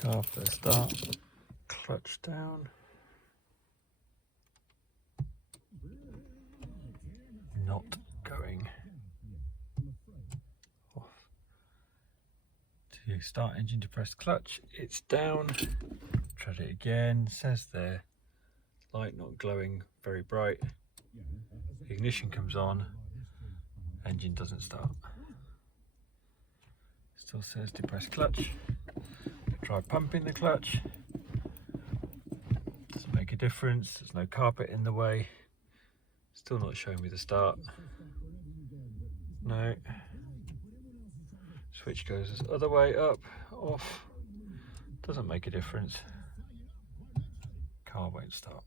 Car first start, clutch down, not going off. To start engine, depress clutch, it's down, tread it again, says there, light not glowing very bright, ignition comes on, engine doesn't start. Still says depress clutch, try pumping the clutch, doesn't make a difference, there's no carpet in the way, still not showing me the start. No. Switch goes this other way, up, off, doesn't make a difference. Car won't start.